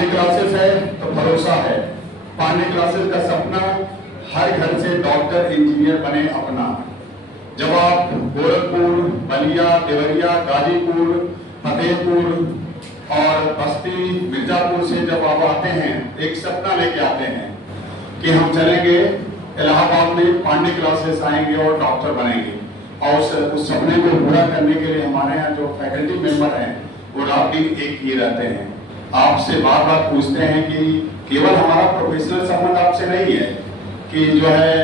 Pandey classes है तो भरोसा है। पांडे क्लासेस का सपना हर घर से डॉक्टर इंजीनियर बने अपना। जब आप गोरखपुर, बलिया, देवरिया, गाजीपुर, फतेहपुर और बस्ती, मिर्जापुर से जब आप आते हैं, एक सपना लेके आते हैं कि हम चलेंगे इलाहाबाद में, पांडे क्लासेस आएंगे और डॉक्टर बनेंगे। और उस सपने को पूरा करने के लिए हमारे यहाँ जो फैकल्टी मेंबर हैं वो रात दिन एक ही रहते हैं। आपसे बार बार पूछते हैं कि केवल हमारा प्रोफेशनल संबंध आपसे नहीं है कि जो है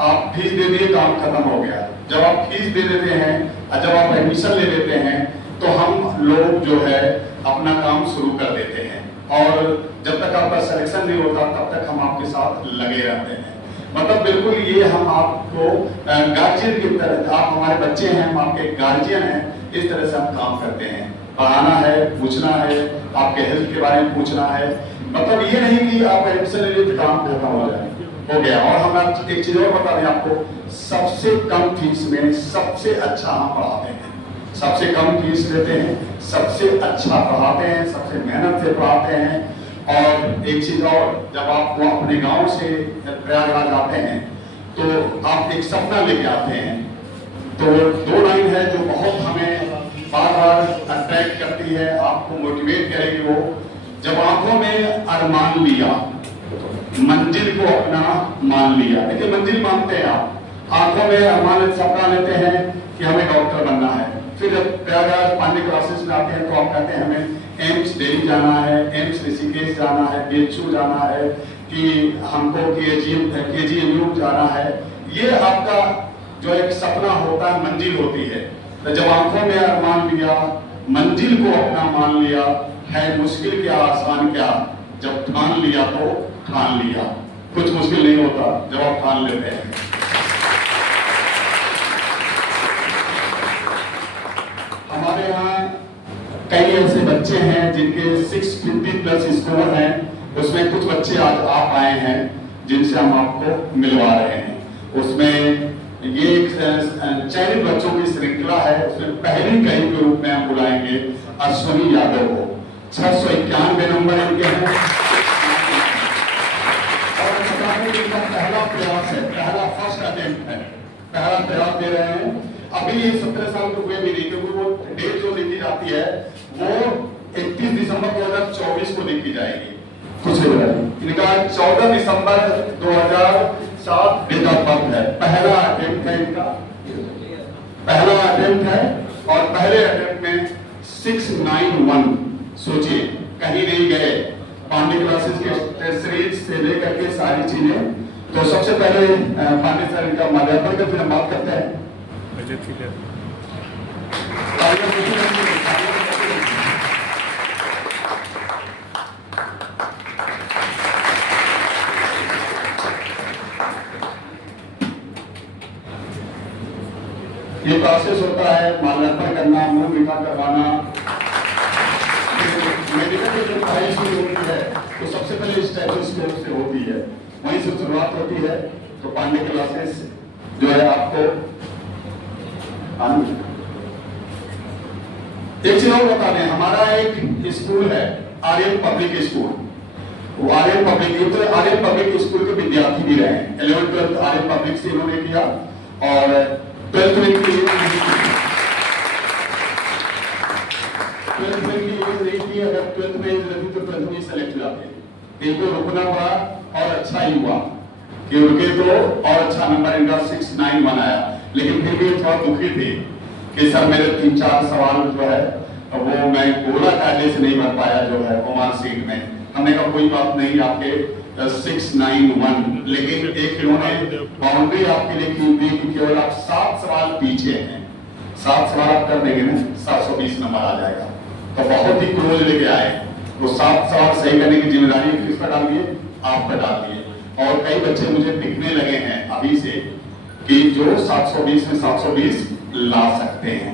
आप फीस दे दिए काम खत्म हो गया। जब आप फीस दे देते हैं और जब आप एडमिशन ले लेते हैं तो हम लोग जो है अपना काम शुरू कर देते हैं और जब तक आपका सिलेक्शन नहीं होता तब तक हम आपके साथ लगे रहते हैं। मतलब बिल्कुल ये हम आपको गार्जियन की तरह, आप हमारे बच्चे हैं, हम आपके गार्जियन हैं, इस तरह से हम काम करते हैं। पढ़ाना है, पूछना है, आपके हेल्थ के बारे में पूछना है। मतलब ये नहीं कि आप एडमिशन ले लिए तो काम खत्म हो गया। और हम एक चीज और बता दें आपको, सबसे कम फीस में सबसे अच्छा हम पढ़ाते हैं। सबसे कम फीस लेते हैं, सबसे अच्छा पढ़ाते हैं, सबसे मेहनत से पढ़ाते हैं। और एक चीज और, जब आप वो अपने गांव से प्रयागराज आते हैं तो आप एक सपना लेके आते हैं। तो दो लाइन है जो बहुत हमें बार बार अट्रैक्ट करती है, आपको मोटिवेट करेगी। वो जब आंखों में अरमान लिया, मंजिल को अपना मान लिया। देखिए मंजिल मानते हैं आप, आंखों में अरमान सपना लेते हैं कि हमें डॉक्टर बनना है। फिर जब प्रयागराज पांडे क्लासेस में आते हैं तो आप कहते हैं हमें एम्स दिल्ली जाना है, एम्स ऋषिकेश जाना है, बीएचयू जाना है, कि हमको केजीएमयू जाना है। ये आपका जो एक सपना होता है, मंजिल होती है। तो जब आंखों में अरमान लिया, मंजिल को अपना मान लिया, है मुश्किल क्या आसान क्या, जब ठान लिया तो ठान लिया। कुछ मुश्किल नहीं होता जब आप ठान लेते हैं। हमारे यहाँ कई ऐसे बच्चे हैं जिनके 650 प्लस स्कोर हैं, उसमें कुछ बच्चे आज आप आए हैं जिनसे हम आपको मिलवा रहे हैं। उसमें ये एक चयनित बच्चों की श्रृंखला है। उसमें पहली कड़ी के रूप में हम बुलाएंगे अश्विनी यादव को। 691 नंबर इनके हैं और पहला प्रयास है, पहला फर्स्ट अटेम्प्ट है, पहला प्रयास दे रहे हैं। अभी 17 साल के हुए भी नहीं, क्योंकि वो डेट जो लिखी जाती है वो 31 दिसंबर 2024 को लिखी जाएगी। कुछ इनका 14 दिसंबर 2007 डेट ऑफ बर्थ है। पहला अटेम्प्ट है इनका, पहला अटेम्प्ट है और पहले अटेम्प्ट में 691। सोचिए कहीं नहीं गए, पांडे क्लासेस के सीरीज से लेकर के सारी चीजें। तो सबसे पहले पांडे सर इनका माल्यार्पण करके हम बात करते हैं। ठीक है, ये प्रोसेस होता है माल्यार्पण करना, मुंह मीठा करवाना। मेडिकल की जो पढ़ाई शुरू होती है तो सबसे पहले स्टेथोस्कोप से होती है, वहीं से शुरुआत होती है। तो पांडे क्लासेस जो है आपको एक चीज और बता दें, हमारा एक स्कूल है आर्यन पब्लिक स्कूल। वो आर्यन पब्लिक स्कूल के विद्यार्थी भी रहे हैं। 11th 12th आर्यन पब्लिक से इन्होंने किया और 12th में की अगर 12th में रही तो 12th में सेलेक्ट हो जाते। इनको रुकना पड़ा और अच्छा ही हुआ कि रुके तो और अच्छा नंबर इनका 691 आया। लेकिन फिर भी थोड़ा दुखी थे कि सर मेरे 3-4 सवाल जो है वो मैं गोला कायदे से नहीं भर पाया जो है ओमान सीट में। हमने कहा कोई बात नहीं, आपके 691, लेकिन एक इन्होंने बाउंड्री आपके लिए की थी कि केवल आप 7 सवाल पीछे हैं। 7 सवाल आप कर देंगे ना, 720 नंबर आ जाएगा। तो बहुत ही क्लोज लेके आए। वो 7 सवाल सही करने की जिम्मेदारी किस पर डाल दिए, आप पर डाल दिए। और कई बच्चे मुझे दिखने लगे हैं अभी से कि जो 720 में 720 ला सकते हैं।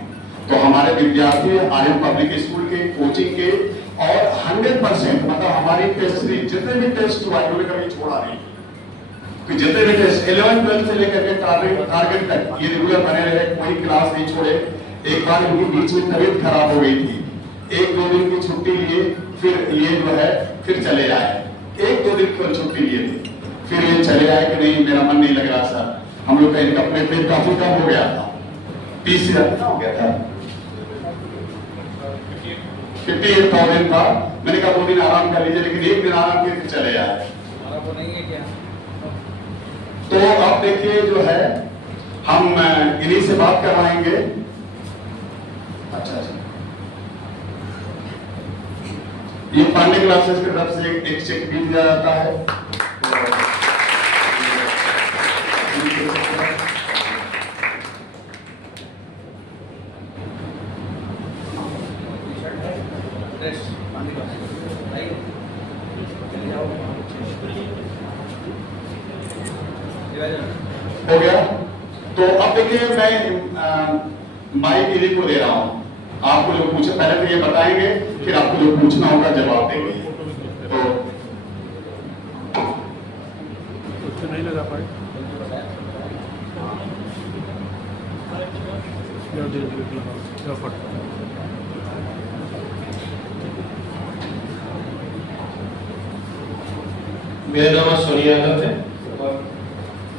तो हमारे विद्यार्थी आर्यन पब्लिक स्कूल के कोचिंग के और 100% मतलब हमारी टेस्ट सीरीज जितने भी टेस्ट हुआ इन्होंने कभी छोड़ा नहीं कि जितने भी टेस्ट 11th 12th से लेकर के टारगेट तक ये रेगुलर बने रहे, कोई क्लास नहीं छोड़े। एक बार इनकी बीच में तबीयत खराब हो गई थी, 1-2 दिन की छुट्टी लिए फिर ये जो है फिर चले आए, 1-2 दिन केवल छुट्टी लिए थे, फिर ये चले आए कि नहीं मेरा मन नहीं लग रहा सर, हम लोग का इनकम प्लेट काफी कम हो गया था, 30 से ज्यादा हो गया था, 58,000 था। मैंने कहा 2 दिन आराम कर लीजिए, लेकिन 1 दिन आराम किए फिर चले आए। नहीं है क्या? तो अब देखिए जो है हम इन्हीं से बात करवाएंगे। अच्छा, ये पांडे क्लासेस की तरफ से एक चेक भी दिया जाता है। हो गया। तो अब देखिए मैं माइक इन्हीं को दे रहा हूं, आपको जो पूछे पहले तो ये बताएंगे, फिर आपको जो पूछना होगा जवाब देंगे। तो नहीं लगा पाए मेरा नाम सोनी यादव है और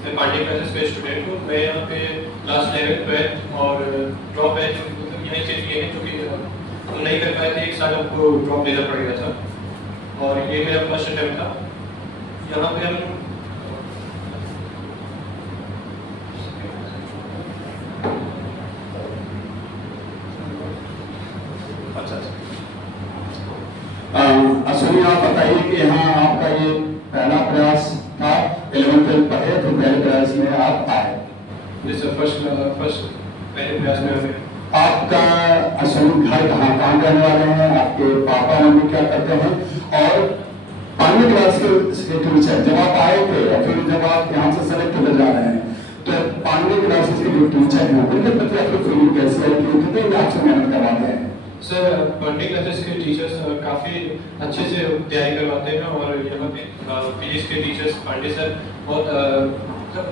मैं पांडे क्लासेस का स्टूडेंट हूँ। मैं यहाँ पे क्लास 11, 12 और ड्रॉप है यहीं से लिए हैं, जो कि हम नहीं कर पाए थे, 1 साल हमको ड्रॉप देना पड़ गया था और ये मेरा फर्स्ट अटेम्प्ट था। यहाँ पे हम सोनी आप बताइए कि यहाँ आपका ये पहला प्रयास था, 11th 12th पढ़े तो पहले प्रयास में आप आए, फर्स्ट पहले प्रयास में हमें आपका असली घर कहाँ रहने वाले हैं, आपके पापा मम्मी क्या करते हैं, और पांडे क्लास के टीचर जब आप आए थे या फिर जब आप यहाँ से सेलेक्ट होकर जा रहे हैं, तो पांडे क्लासेस के जो टीचर हैं उनके प्रति आपकी फीलिंग कैसी है कि कितने आपसे मेहनत करवाते हैं? सर पांडे क्लासेस के टीचर्स काफ़ी अच्छे से तैयारी करवाते हैं और यहाँ पे फिजिक्स के टीचर्स पांडे सर बहुत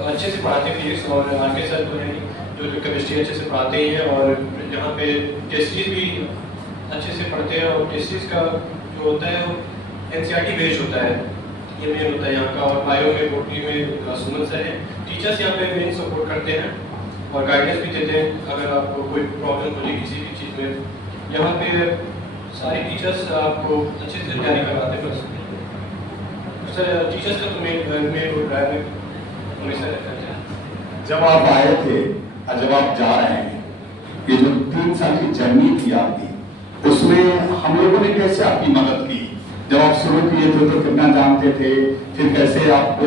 अच्छे से पढ़ाते हैं फिजिक्स, और आगे सर तो है जो केमिस्ट्री अच्छे से पढ़ाते ही हैं, और यहाँ पे टेस्टिस भी अच्छे से पढ़ते हैं, और टेस्टिस का जो होता है वो NCERT बेस्ड होता है, ये मेन होता है यहाँ का। और बायो में बोटनी में सुमन सर है, टीचर्स यहाँ पे मेन सपोर्ट करते हैं और गाइडेंस भी देते हैं अगर आपको कोई प्रॉब्लम हो जाए किसी भी चीज़ में। यहाँ पे सारे टीचर्स आपको अच्छे से तैयारी करवाते हैं। बस सर टीचर्स का तो मेन रोल रहा है हमेशा रहता है। जब आप आए थे और जब आप जा रहे हैं, ये जो 3 साल की जर्नी थी आपकी, उसमें हम लोगों ने कैसे आपकी मदद की? जब आप शुरू किए थे तो कितना जानते थे, फिर कैसे आप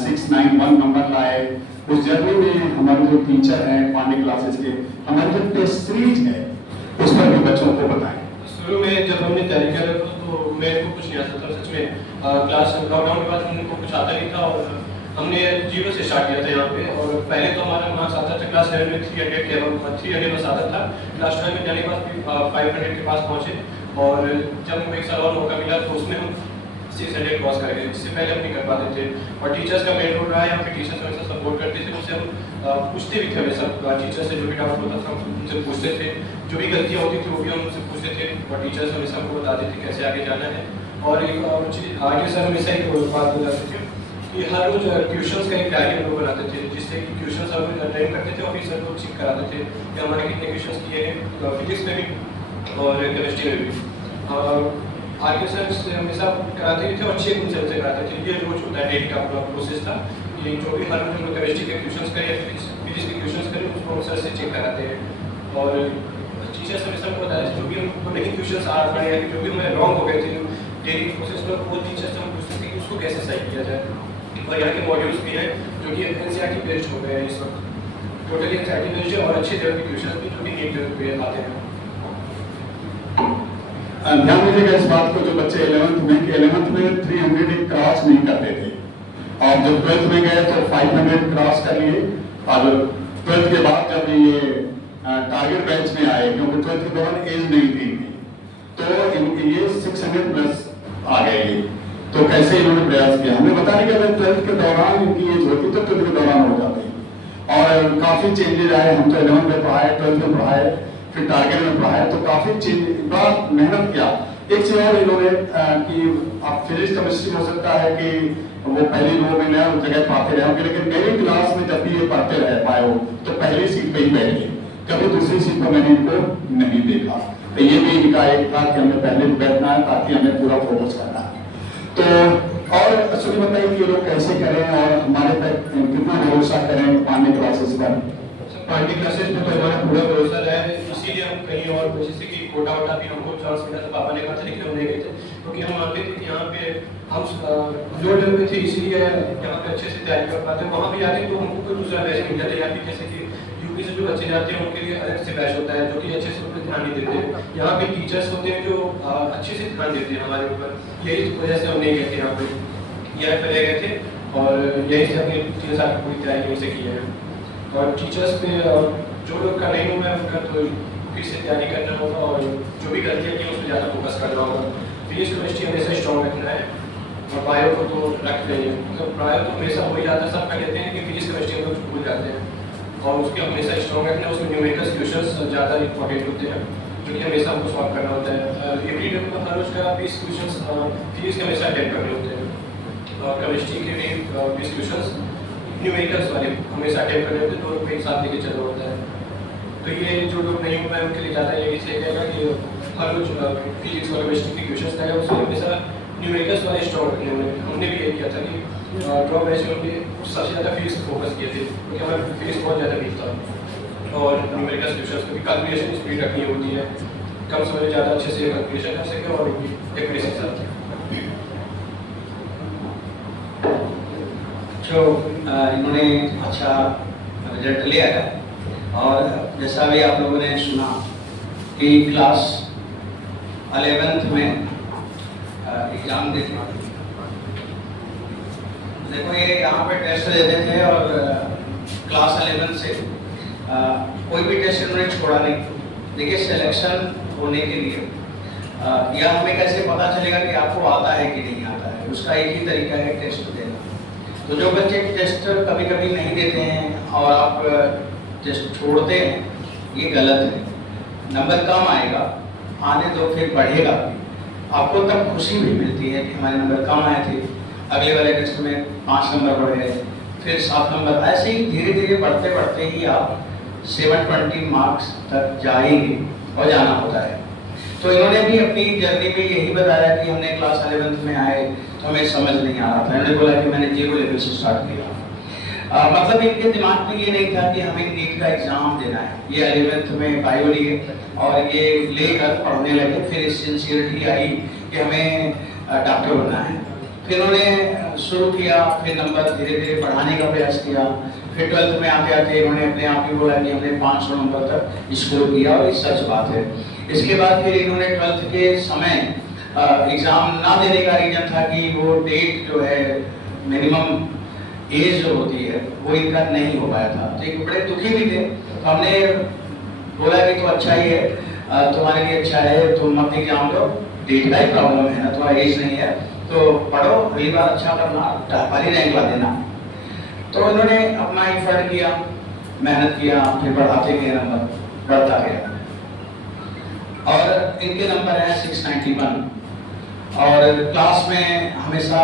691 नंबर लाए? उस जर्नी में हमारे जो टीचर हैं पांडे क्लासेस के, हमारी जो टेस्ट सीरीज है उस पर भी बच्चों को बताएं। शुरू में जब हमने तैयारी किया तो मेरे को कुछ नहीं आता था सच में। क्लास लॉकडाउन के बाद हमको कुछ आता नहीं था और हमने 0 से स्टार्ट किया था यहाँ पे। और पहले तो हमारा मार्क्स आता था क्लास 11 में 300 के अबाउट 300 बस आता था। क्लास 12 में जाने के बाद 500 के पास पहुँचे, और जब हमको 1 साल और मौका मिला तो उसमें हम 600 क्रॉस कर गए, जिससे पहले हम नहीं कर पाते थे। और टीचर्स का मेन रोल रहा है, यहाँ पे टीचर्स हमेशा सपोर्ट करते थे, उससे हम पूछते भी थे हमेशा टीचर से, जो भी डाउट होता था उनसे पूछते थे, जो भी गलतियाँ होती थी वो भी हम उनसे पूछते थे, और टीचर्स हमेशा हमको बताते थे कैसे आगे जाना है। और एक चीज़ आगे सर हमेशा एक बात बताते थे कि हर रोज ट्यूशन्स का एक डायरी हम लोग बनाते थे, जिससे कि ट्यूशन्स हम अटेंड करते थे और फिर सर को चेक कराते थे कि हमारे कितने ट्यूशन्स किए हैं फिजिक्स में भी और केमिस्ट्री में भी। आगे सर हमेशा कराते भी थे और चेक उनसे कराते थे। ये रोज होता है, डेली का प्रोसेस था कि जो भी हर रोज हम लोग केमिस्ट्री के ट्यूशन्स करें या फिजिक्स के ट्यूशन्स करें उसको सर से चेक कराते हैं। और टीचर्स हमेशा हमको बताया जो भी हमको नहीं ट्यूशन्स आ रहे हैं, जो भी हमें रॉन्ग हो गए थे डेली प्रोसेस में, वो टीचर्स हम पूछते थे कि उसको कैसे सही किया जाए। और यहाँ के मॉड्यूल्स भी हैं जो कि NCERT बेस्ड हो गए हैं इस वक्त, टोटली NCERT बेस्ड है, और अच्छे लेवल के ट्यूशन भी जो कि नीट लेवल पे आते हैं। ध्यान दीजिएगा इस बात को, जो बच्चे 11th में 300 क्रॉस नहीं करते थे, और जब 12th में गए तो 500 क्रॉस कर लिए, और 12th के बाद जब ये टारगेट बैच में आए, क्योंकि 12th के दौरान एज नहीं थी, तो ये 600 प्लस आ गए। तो कैसे इन्होंने प्रयास किया? हमें बता नहीं कि अगर 12th के दौरान इनकी एज होती तो 12th के दौरान हो जाती, और काफी चेंजेज आए। हम तो 11th में पढ़ाए, 12th में पढ़ाए, फिर टारगेट में पढ़ाया, तो काफी चेंज, बड़ा मेहनत किया। एक चीज और इन्होंने कि आप फिजिक्स केमिस्ट्री हो सकता है कि वो पहली रो में न उस जगह पढ़ाते रहे होंगे, लेकिन मेरी क्लास में जब भी ये पढ़ते रहे पाए हो तो पहली सीट पे ही बैठे, कभी दूसरी सीट पर मैंने इनको नहीं देखा। तो ये भी इनका एक था कि हमें पहले बैठना है ताकि हमें पूरा फोकस करना है। तो और असली बताइए कि ये लोग कैसे करें और हमारे तक कितना भरोसा करें पांडे क्लासेस पर। पांडे क्लासेस में तो हमारा पूरा भरोसा रहा है, इसीलिए हम कहीं और जैसे कि कोटा वोटा भी हमको चांस मिला था, पापा ने कहा था लेकिन हम नहीं गए थे क्योंकि हम मानते थे कि यहाँ पे हम लो लेवल पे थे, इसलिए यहाँ पे अच्छे से तैयारी कर पाते हैं। वहाँ भी जाते तो हमको कोई दूसरा बैच मिल जाता है, या फिर जैसे कि यूपी से जो बच्चे जाते हैं उनके लिए अलग से बैच होता है जो कि अच्छे से उन पर ध्यान नहीं देते। यहाँ पे टीचर्स होते हैं जो अच्छे से ध्यान देते हैं हमारे ऊपर, यही वजह से हम नहीं गए थे यहाँ पे, यहाँ पे रह गए थे और यही से हमने 3 साल की पूरी तैयारी यहीं से की है। और टीचर्स पे जो लोग का नहीं हुआ है उनका तो फिर से तैयारी करना होगा और जो भी गलतियाँ की उस पर ज़्यादा फोकस करना होगा। फिजिक्स केमिस्ट्री हमेशा स्ट्रॉन्ग रखना है और बायो को तो रख रही है, तो बायो तो हमेशा हो ही जाता है, सब कर लेते हैं कि फिजिक्स केमिस्ट्री हम लोग भूल जाते हैं और उसके हमेशा स्ट्रॉन्ग रखना है। उसमें न्यूमेरिकल क्वेश्चंस ज़्यादा इंपॉर्टेंट होते हैं जो कि हमेशा हमको सॉल्व करना होता है। एवरी डे को हर रोज का 20 क्वेश्चंस फिजिक्स के हमेशा अटेम्प्ट करने होते हैं और केमिस्ट्री के भी 20 क्वेश्चंस न्यूमेरिकल्स वाले हमेशा अटेम्प्ट करने होते हैं, दोनों को एक साथ लेके चलना होता है। तो ये जो लोग नहीं हो पाए उनके लिए ज़्यादा यही सही रहेगा कि हर रोज फिजिक्स और केमिस्ट्री के क्वेश्चंस रहेगा, उससे हमेशा न्यूमेरिकल्स वाले स्ट्रॉन्ग रखने होंगे। हमने भी यही किया था कि ड्रॉ बैच में सबसे ज़्यादा फिजिक्स फोकस किए थे क्योंकि हमारा फिजिक्स बहुत ज़्यादा वीक था और न्यूमेरिकल्स क्वेश्चंस में कैलकुलेशन स्पीड रखनी होती है, कम समय में ज़्यादा अच्छे से कैलकुलेशन कर सके और एक्यूरेसी के साथ। जो इन्होंने अच्छा रिजल्ट लिया है और जैसा भी आप लोगों ने सुना कि क्लास 11th में एग्ज़ाम देते, देखो ये यहाँ पे टेस्ट देते थे और क्लास 11 से कोई भी टेस्ट इन्होंने छोड़ा नहीं। देखिए सिलेक्शन होने के लिए यह हमें कैसे पता चलेगा कि आपको आता है कि नहीं आता है, उसका एक ही तरीका है टेस्ट देना। तो जो बच्चे टेस्ट कभी कभी नहीं देते हैं और आप टेस्ट छोड़ते हैं ये गलत है, नंबर कम आएगा, आने दो फिर बढ़ेगा। आपको तब खुशी भी मिलती है कि हमारे नंबर कम आए थे, अगले वाले टेस्ट में 5 नंबर बढ़े, फिर 7 नंबर, ऐसे ही धीरे धीरे बढ़ते बढ़ते ही आप 720 मार्क्स तक जाएंगे और जाना होता है। तो इन्होंने भी अपनी जर्नी में यही बताया कि हमने क्लास 11th में आए तो हमें समझ नहीं आ रहा था, इन्होंने बोला कि मैंने 0 लेवल से स्टार्ट किया। मतलब इनके दिमाग में ये नहीं था कि हमें नीट का एग्ज़ाम देना है, ये 11th में बायो लिए और ये लेकर पढ़ने लगे, फिर सिंसियरिटी आई कि हमें डॉक्टर बनना है। फिर उन्होंने शुरू किया, फिर नंबर धीरे धीरे बढ़ाने का प्रयास किया, फिर 12th में आते आते इन्होंने अपने आप ही बोला कि हमने 500 नंबर तक स्कोर किया और ये सच बात है। इसके बाद फिर इन्होंने 12th के समय एग्ज़ाम ना देने का रीज़न था कि वो डेट जो है मिनिमम एज जो होती है वो इनका नहीं हो पाया था, तो एक बड़े दुखी भी थे। तो हमने बोला कि तो अच्छा ही है, तुम्हारे लिए अच्छा है, तुम मत एग्जाम दो, डेट का ही प्रॉब्लम है ना, तुम्हारा एज नहीं है, तो पढ़ो, अगली बार अच्छा करना, पहली रैंक ला देना। तो इन्होंने अपना एफर्ट किया, मेहनत किया, फिर बढ़ाते गए, नंबर बढ़ता गया और इनके नंबर है 691 और क्लास में हमेशा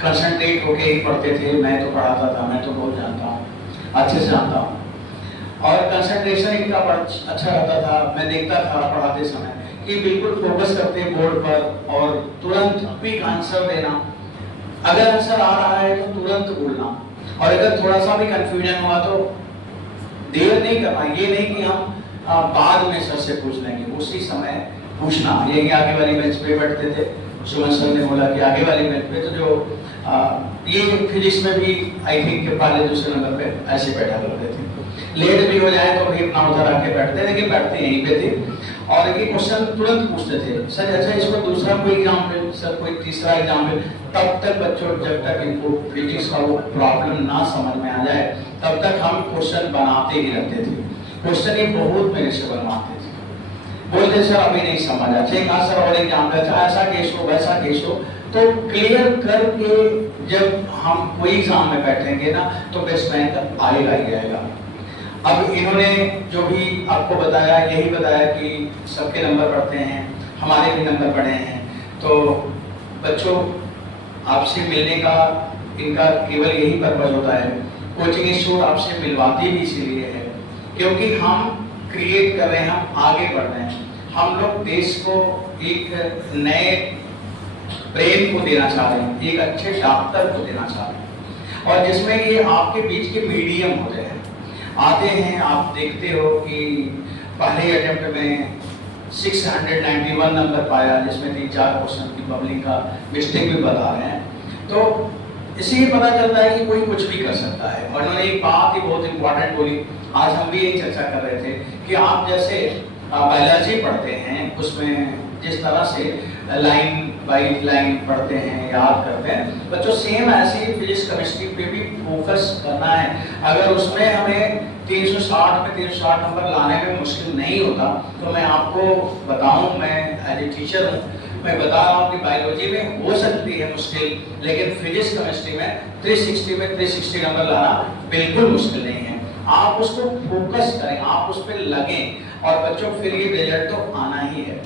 कंसंट्रेट होके ही पढ़ते थे। मैं तो पढ़ाता था, मैं तो बहुत जानता हूँ, अच्छे से जानता हूँ और कंसंट्रेशन इनका अच्छा रहता था। मैं देखता था पढ़ाते समय कि बिल्कुल फोकस करते बोर्ड पर और तुरंत क्विक आंसर देना, अगर आंसर आ रहा है तो तुरंत बोलना और अगर थोड़ा सा भी कंफ्यूजन हुआ तो देर नहीं करना, ये नहीं कि हम बाद में सर से पूछ लेंगे, उसी समय पूछना। यही आगे वाली बेंच पे बैठते थे, सुमन सर ने बोला कि आगे वाली बेंच पे, तो जो ये फिजिक्स में भी आई थिंक पहले दूसरे नंबर पे ऐसे बैठा करते थे। लेट भी हो जाए तो भी अपना उधर आके बैठते, लेकिन बैठते यहीं पे थे और ये क्वेश्चन तुरंत पूछते थे, सर अच्छा इसको दूसरा कोई एग्जाम्पल, सर कोई तीसरा एग्जाम्पल। तब तक बच्चों जब तक इनको फिजिक्स का वो प्रॉब्लम ना समझ में आ जाए तब तक हम क्वेश्चन बनाते ही रहते थे। क्वेश्चन ये बहुत मेरे से बनवाते थे, बोलते सर अभी नहीं समझ आ, ठीक है सर और एग्जाम्पल था, ऐसा केस हो वैसा केस हो, तो क्लियर करके जब हम कोई एग्जाम में बैठेंगे ना तो बेस्ट रैंक आएगा ही आएगा। अब इन्होंने जो भी आपको बताया, यही बताया कि सबके नंबर बढ़ते हैं, हमारे भी नंबर बढ़े हैं। तो बच्चों, आपसे मिलने का इनका केवल यही पर्पज होता है। कोचिंग इंस्टीट्यूट आपसे मिलवाती भी इसीलिए है क्योंकि हम क्रिएट कर रहे हैं, हम आगे बढ़ रहे हैं। हम लोग देश को एक नए ब्रेन को देना चाह रहे हैं, एक अच्छे डॉक्टर को देना चाह रहे हैं, और जिसमें ये आपके बीच के मीडियम होते हैं, आते हैं। आप देखते हो कि पहले अटेम्प्ट में 691 नंबर पाया, जिसमें 3-4 क्वेश्चन की पब्लिक का मिस्टेक भी बता रहे हैं। तो इससे पता चलता है कि कोई कुछ भी कर सकता है। और उन्होंने एक बात ही बहुत इंपॉर्टेंट बोली, आज हम भी यही चर्चा कर रहे थे कि आप जैसे बायोलॉजी पढ़ते हैं, उसमें जिस तरह से लाइन बाई लाइन पढ़ते हैं, याद करते हैं, बच्चों सेम ऐसी फिजिक्स केमिस्ट्री पे भी फोकस करना है। अगर उसमें हमें 360 में 360 नंबर लाने में मुश्किल नहीं होता, तो मैं आपको बताऊं, मैं एज ए टीचर हूँ, मैं बता रहा हूँ कि बायोलॉजी में हो सकती है मुश्किल, लेकिन फिजिक्स केमिस्ट्री में 360 में 360 नंबर लाना बिल्कुल मुश्किल नहीं है। आप उसको फोकस करें, आप उस पर लगें, और बच्चों फिर ये रिजल्ट तो आना ही है।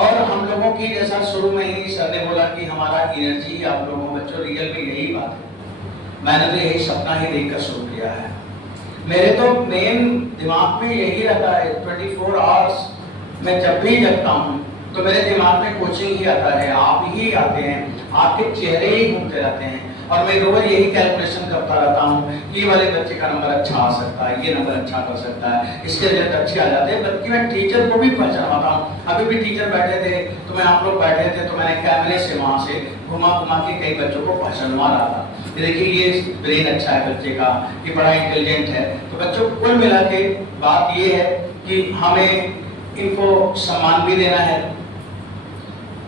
और हम लोगों की, जैसा शुरू में ही सर ने बोला कि हमारा एनर्जी आप लोगों, बच्चों रियल में यही बात है। मैंने तो यही सपना ही देखकर शुरू किया है। मेरे तो मेन दिमाग में यही रहता है, 24 आवर्स मैं जब भी जगता हूँ तो मेरे दिमाग में कोचिंग ही आता है, आप ही आते हैं, आपके चेहरे ही घूमते रहते हैं, और मैं रोज यही कैलकुलेशन करता रहता हूँ कि ये वाले बच्चे का नंबर अच्छा आ सकता है, ये नंबर अच्छा कर सकता है, इसके रिजल्ट अच्छे आ जाते हैं। बल्कि मैं टीचर को भी पहचानवाता हूँ। अभी भी टीचर बैठे थे तो मैं, आप लोग बैठे थे तो मैंने कैमरे से वहाँ से घुमा घुमा के कई बच्चों को पहचानवा रहा था। देखिए ये ब्रेन अच्छा है बच्चे का, ये बड़ा इंटेलिजेंट है। तो बच्चों कुल मिला के बात ये है कि हमें इनको सम्मान भी देना है,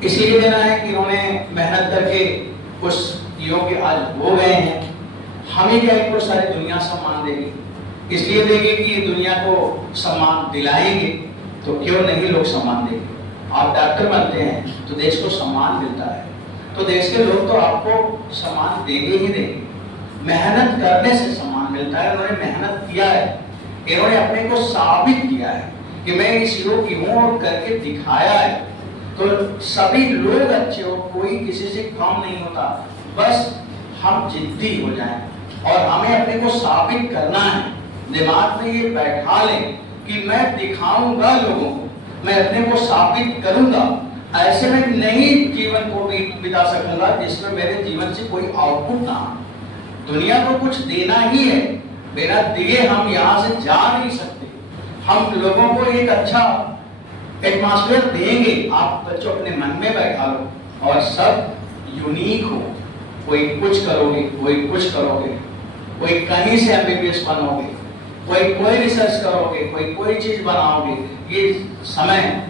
इसलिए देना है कि इन्होंने मेहनत करके उस योग्य आज हो गए हैं। हमें क्या इनको सारी दुनिया सम्मान देगी, इसलिए देगी कि ये दुनिया को सम्मान दिलाएंगे, तो क्यों नहीं लोग सम्मान देंगे। आप डॉक्टर बनते हैं तो देश को सम्मान मिलता है, तो देश के लोग तो आपको सम्मान देंगे ही देंगे। मेहनत करने से सम्मान मिलता है। उन्होंने मेहनत किया है, इन्होंने अपने को साबित किया है कि मैं इस योग्य हूँ, और करके दिखाया है। तो सभी लोग अच्छे हो, कोई किसी से कम नहीं होता, बस हम जिद्दी हो जाएं और हमें अपने को साबित करना है। दिमाग में ये बैठा लें कि मैं दिखाऊंगा लोगों को, मैं अपने को साबित करूंगा। ऐसे में नई जीवन को भी बिता सकूंगा जिसमें मेरे जीवन से कोई आउटपुट ना हो। दुनिया को कुछ देना ही है, बिना दिए हम यहाँ से जा नहीं सकते। हम लोगों को एक अच्छा एटमॉस्फेयर देंगे। आप बच्चों अपने मन में बैठा लो, और सब यूनिक हो, कोई कुछ करोगे, कोई कुछ करोगे, कोई कहीं से एमबीबीएस बनोगे, कोई रिसर्च करोगे, कोई चीज बनाओगे। ये समय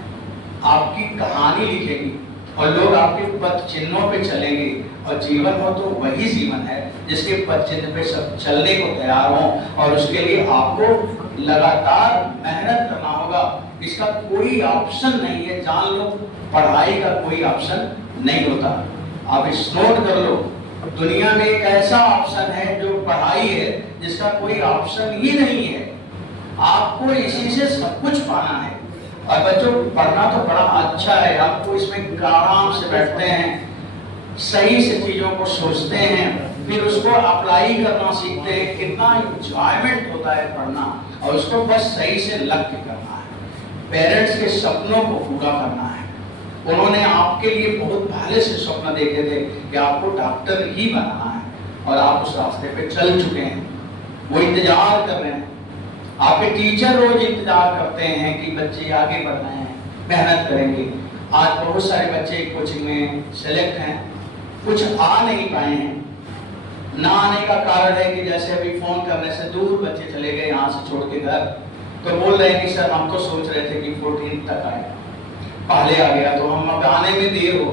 आपकी कहानी लिखेगी और लोग आपके पद चिन्हों पे चलेंगे, और जीवन हो तो वही जीवन है जिसके पद चिन्ह पे सब चलने को तैयार हो, और उसके लिए आपको लगातार मेहनत करना होगा। इसका कोई ऑप्शन नहीं है, जान लो, पढ़ाई का कोई ऑप्शन नहीं होता। आप इस नोट कर लो, दुनिया में एक ऐसा ऑप्शन है जो पढ़ाई है, जिसका कोई ऑप्शन ही नहीं है। आपको इसी से सब कुछ पाना है। और बच्चों, पढ़ना तो बड़ा अच्छा है, आपको इसमें आराम से बैठते हैं, सही से चीजों को सोचते हैं, फिर उसको अप्लाई करना सीखते हैं। कितना एंजॉयमेंट होता है पढ़ना, और उसको बस सही से लग के करना है। पेरेंट्स के सपनों को पूरा करना है। उन्होंने आपके लिए बहुत पहले से स्वप्न देखे थे कि आपको डॉक्टर ही बनाना है, और आप उस रास्ते पे चल चुके हैं। वो इंतजार कर रहे हैं। आपके टीचर रोज इंतजार करते हैं कि बच्चे आगे बढ़ रहे हैं, मेहनत करेंगे। आज बहुत सारे बच्चे कोचिंग में सेलेक्ट हैं, कुछ आ नहीं पाए हैं। ना आने का कारण है कि जैसे अभी फोन करने से दूर बच्चे चले गए यहाँ से छोड़ के घर, तो बोल रहे हैं कि सर हम तो सोच रहे थे कि 14 तक आए, पहले आ गया तो हम अब आने में देर हो।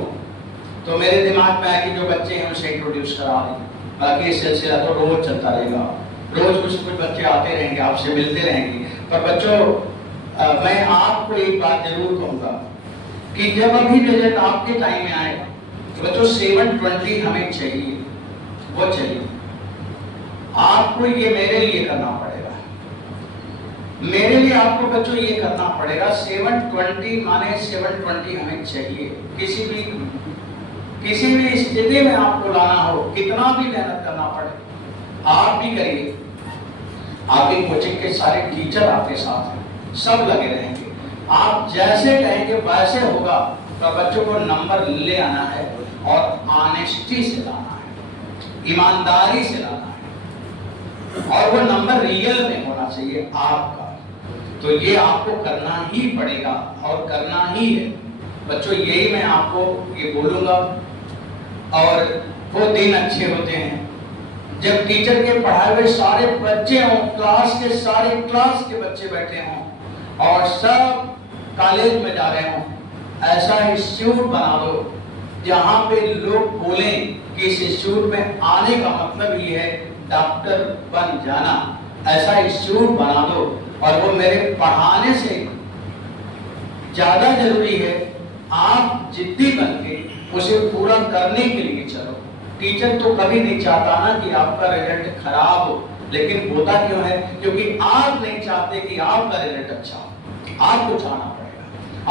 तो मेरे दिमाग में आया कि जो बच्चे हैं उसे इंट्रोड्यूस करा दें, बाकी ये सिलसिला तो रोज चलता रहेगा। रोज कुछ बच्चे आते रहेंगे, आपसे मिलते रहेंगे। पर बच्चों, मैं आपको एक बात जरूर कहूँगा कि जब अभी रिजल्ट आपके टाइम में आएगा, तो बच्चों 720 हमें चाहिए, वो चाहिए। आपको ये मेरे लिए करना पड़ेगा। मेरे लिए आपको बच्चों ये करना पड़ेगा 720 माने 720 हमें चाहिए। किसी भी स्थिति में आपको लाना हो, कितना भी मेहनत करना पड़े, आप भी करिए। आपके कोचिंग के सारे टीचर आपके साथ हैं, सब लगे रहेंगे। आप जैसे कहेंगे वैसे होगा। तो बच्चों को नंबर ले आना है और ऑनेस्टी से लाना है, ईमानदारी से लाना है, और वो नंबर रियल में होना चाहिए आपका। तो ये आपको करना ही पड़ेगा और करना ही है बच्चों। यही मैं आपको ये बोलूंगा। और वो दिन अच्छे होते हैं जब टीचर के पढ़ाए हुए सारे बच्चे हों, क्लास के सारे क्लास के बच्चे बैठे हों और सब कॉलेज में जा रहे हों। ऐसा इंस्टीट्यूट बना दो जहाँ पे लोग बोलें कि इस इंस्टीट्यूट में आने का मतलब ये है डॉक्टर बन जाना। ऐसा इंस्टीट्यूट बना दो। और वो मेरे पढ़ाने से ज्यादा जरूरी है आप जिद्दी बन के उसे पूरा करने के लिए चलो। टीचर तो कभी नहीं चाहता ना कि आपका रिजल्ट खराब हो, लेकिन होता क्यों है? क्योंकि आप नहीं चाहते कि आपका रिजल्ट अच्छा हो। आपको चाहना पड़ेगा,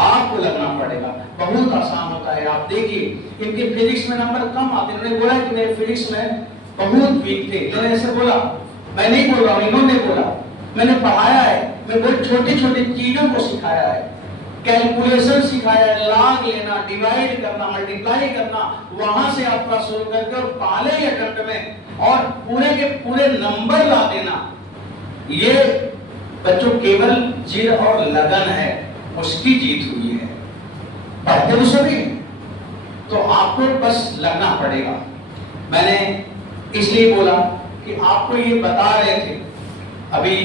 आपको लगना पड़ेगा। बहुत आसान होता है। आप देखिए इनके फिजिक्स में नंबर कम आते हैं। इन्होंने बोला कि मेरे फिजिक्स में बहुत वीक थे। इन्होंने ऐसे बोला, मैं नहीं बोल रहा हूँ, इन्होंने बोला। मैंने पढ़ाया है, मैं बहुत छोटी छोटी चीजों को सिखाया है, कैलकुलेशन सिखाया है, लॉग लेना, डिवाइड करना, मल्टीप्लाई करना, वहां से आपका शुरू करके और पहले ही अटेम्प्ट में और पूरे के पूरे नंबर ला देना। ये बच्चों केवल जिद और लगन है, उसकी जीत हुई है। पढ़ते तो सभी, तो आपको बस लगना पड़ेगा। मैंने इसलिए बोला कि आपको ये बता रहे थे। अभी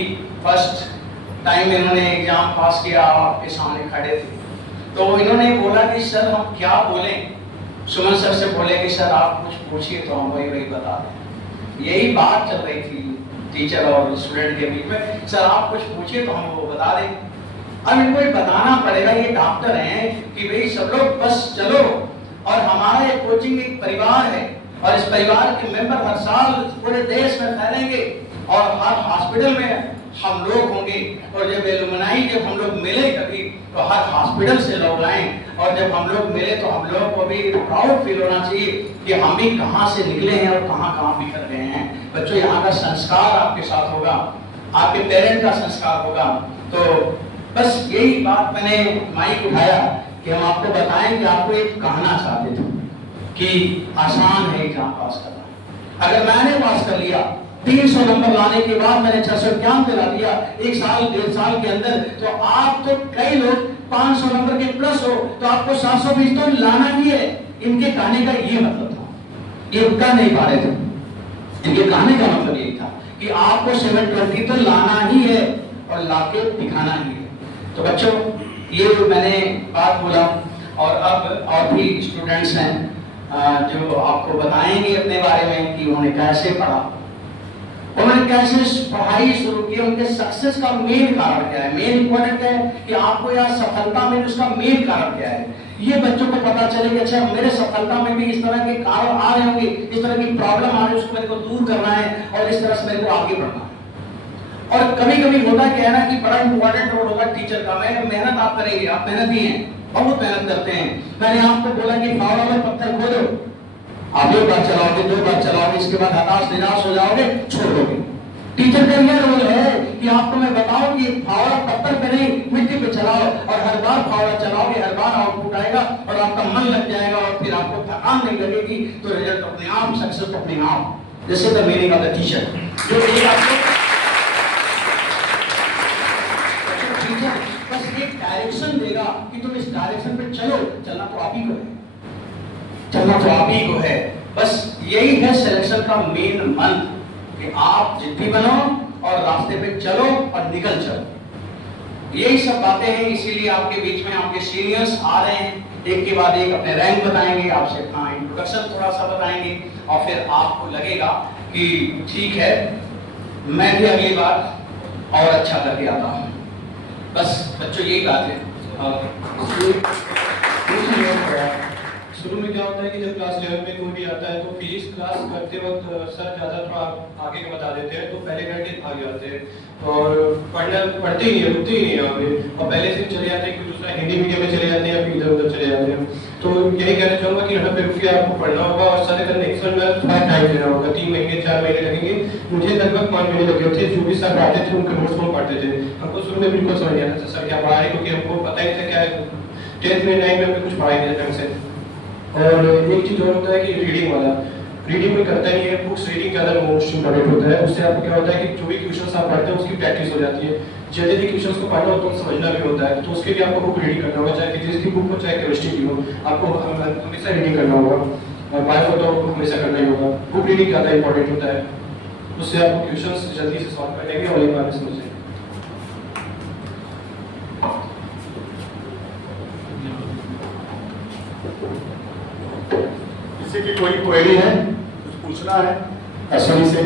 फर्स्ट टाइम इन्होंने एग्जाम पास किया, आपके सामने खड़े थे, तो इन्होंने बोला कि सर हम क्या बोलें। सुमन सर से बोले कि सर आप कुछ पूछिए तो हम वही बता दें। यही बात चल रही थी टीचर और स्टूडेंट के बीच में, सर आप कुछ पूछिए तो हम वो बता दें। अब इनको ये बताना पड़ेगा, ये डॉक्टर हैं, कि भाई सब लोग बस चलो। और हमारा ये कोचिंग एक परिवार है और इस परिवार के मेंबर हर साल पूरे देश में फैलेंगे और हर हॉस्पिटल में हम लोग होंगे। और जब एलुमनाई जब हम लोग मिले कभी तो हर हॉस्पिटल से लोग आए, और जब हम लोग मिले तो हम लोग को भी प्राउड फील होना चाहिए कि हम भी कहाँ से निकले हैं और कहाँ कहाँ बिखर गए हैं। बच्चों यहाँ का संस्कार आपके साथ होगा, आपके पेरेंट का संस्कार होगा। तो बस यही बात मैंने माइक उठाया कि हम आपको बताएं कि आपको एक कहना चाहते थे कि आसान है एग्जाम पास करना। अगर मैंने पास कर लिया 300 नंबर लाने के बाद मैंने 651 दिला दिया 1 साल 1.5 साल के अंदर, तो आप तो कई लोग 500 नंबर के प्लस हो तो आपको 720 तो लाना ही है। इनके कहने का ये मतलब था, ये रुका नहीं पा रहे थे। इनके कहने का मतलब यही था कि आपको 720 तो लाना ही है और लाके दिखाना ही है। तो बच्चों ये मैंने बात बोला, और अब और भी स्टूडेंट्स हैं जो आपको बताएंगे अपने बारे में कि उन्होंने कैसे पढ़ा, उन्होंने कैसे पढ़ाई शुरू की, उनके सक्सेस का मेन कारण क्या है। मेन इंपॉर्टेंट है कि आपको यहाँ सफलता में उसका मेन कारण क्या है, ये बच्चों को पता चले कि अच्छा मेरे सफलता में भी इस तरह के कारण आ रहे होंगे, इस तरह की प्रॉब्लम आ रही है, उसको मेरे को दूर करना है और इस तरह से मेरे को आगे बढ़ना है। और कभी कभी होता क्या है ना कि बड़ा इंपॉर्टेंट रोल होगा टीचर का। मेहनत आप करेंगे, आप मेहनती हैं, बहुत मेहनत करते हैं। मैंने आपको बोला कि फावड़ा में पत्थर खोदो, आप 1 बार चलाओगे 2 बार चलाओगे, इसके बाद हताश निराश हो जाओगे, छोड़ दोगे। टीचर का यह रोल है कि आपको मैं बताऊं कि फावड़ा पत्थर पे नहीं मिट्टी पे चलाओ, और हर बार फावड़ा चलाओगे हर बार आउटपुट आएगा और आपका मन लग जाएगा और फिर आपको थकान नहीं लगेगी, तो रिजल्ट अपने आप, सक्सेस अपने आप। This is the meaning of the teacher. जो आपको बस एक डायरेक्शन देगा कि तुम इस डायरेक्शन पे चलो, चलना तो आप ही को है, चलना तो आप ही को है। बस यही है सिलेक्शन का मेन मंत्र कि आप जिद्दी बनो और रास्ते पे चलो और निकल चलो। यही सब बातें हैं, इसीलिए आपके बीच में आपके सीनियर्स आ रहे हैं, एक के बाद एक अपने रैंक बताएंगे, आपसे अपना इंट्रोडक्शन थोड़ा सा बताएंगे, और फिर आपको लगेगा कि ठीक है मैं भी अगली बार और अच्छा करके आता हूँ। बस बच्चों यही बात है। शुरू में क्या होता है कि जब क्लास 11 में कोई भी आता है तो फिजिक्स क्लास करते वक्त सर ज़्यादा थोड़ा आगे का बता देते हैं, तो पहले करके भाग जाते हैं और पढ़ते ही नहीं है, रुकते ही नहीं है यहाँ पे, और पहले से चले जाते हैं, कोई दूसरा हिंदी मीडियम में चले जाते हैं या फिर इधर उधर चले जाते हैं। तो यही कहना चाहूँगा कि यहाँ पे रुक के आपको पढ़ना होगा और साथ ही नेक्स्ट वन में थोड़ा टाइम देना होगा, 3 महीने 4 महीने लगेंगे। मुझे लगभग 5 महीने लगे थे, जो भी सर पढ़ाते थे उनके नोट्स हम पढ़ते थे। हमको शुरू में बिल्कुल समझ नहीं आता था सर क्या पढ़ा रहे, क्योंकि हमको पता ही नहीं था क्या 10th में 9th में हमें कुछ पढ़ाई नहीं ढंग से। और एक चीज़ और होता है कि रीडिंग वाला, रीडिंग में करता नहीं है, बुक्स रीडिंग ज़्यादा मोस्ट इंपॉर्टेंट होता है। उससे आपको क्या होता है कि जो भी क्वेश्चंस आप पढ़ते हैं उसकी प्रैक्टिस हो जाती है। जल्दी क्वेश्चंस को पढ़ना होता है, समझना भी होता है, तो उसके लिए आपको बुक रीडिंग करना होगा, चाहे फिजिक्स की बुक हो चाहे केमिस्ट्री की हो, आपको हमेशा रीडिंग करना होगा। और बायो को तो हमेशा करना ही होगा। बुक रीडिंग ज़्यादा इंपॉर्टेंट होता है, उससे आपको क्वेश्चंस जल्दी से सॉल्व कर लेंगे और एक बार में समझ लेंगे। किसी की कोई क्वेरी है, कुछ पूछना है अश्विनी से?